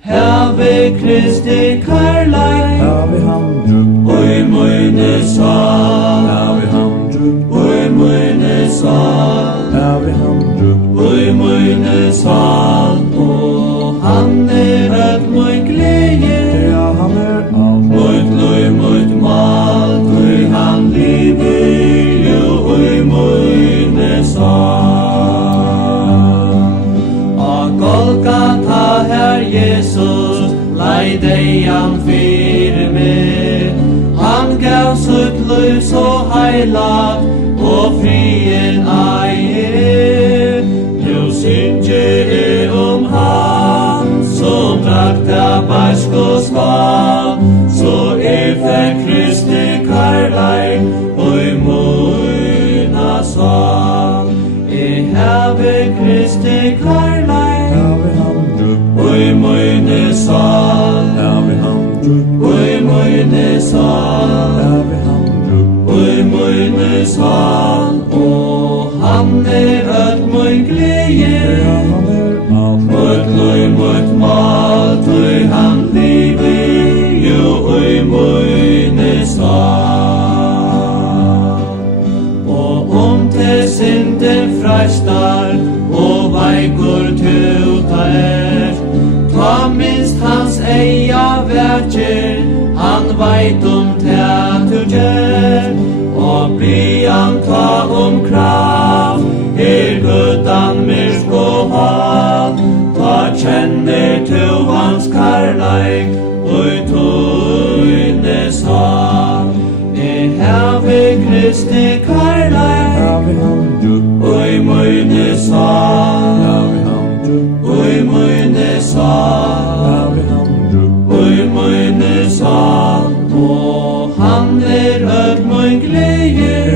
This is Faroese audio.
Have Kristi kærleik, Have han druk, oi mine sal. have han druk, Oi mine sal, have han druk, oi mine sal. Og han at moi glede, ja han alt. moit løy, moit mal, tøy han livet, jo oi mine sal. Og Golgata her Jesus, lei deian fyrir meg. Han gav sitt liv så heilat, og frien eier. Nu synger han, som drakta barsk og skal, så fikk Kristi kærleik, oi moina sal. Have Kristi kærleik, Have han druk, oi moine sal. have han druk, Oi moine sal, have han druk, oi moine sal. Og han at moi glede, ja han alt. moit løy, moit mal, tøy han livet, jo oi moine sal. Og til synden freistar, og veikur tuta ta minst hans eia verkjer, han veit te tu gjer, og blir ta kraft, gudan myrk og hat, ta kjenner tu hans kærleik, oi tøyne sal. Have Kristi kærleik, Have han druk, oi moine sal. have han druk, Oi moine sal, have han druk, oi moine sal. Og han at moi glede,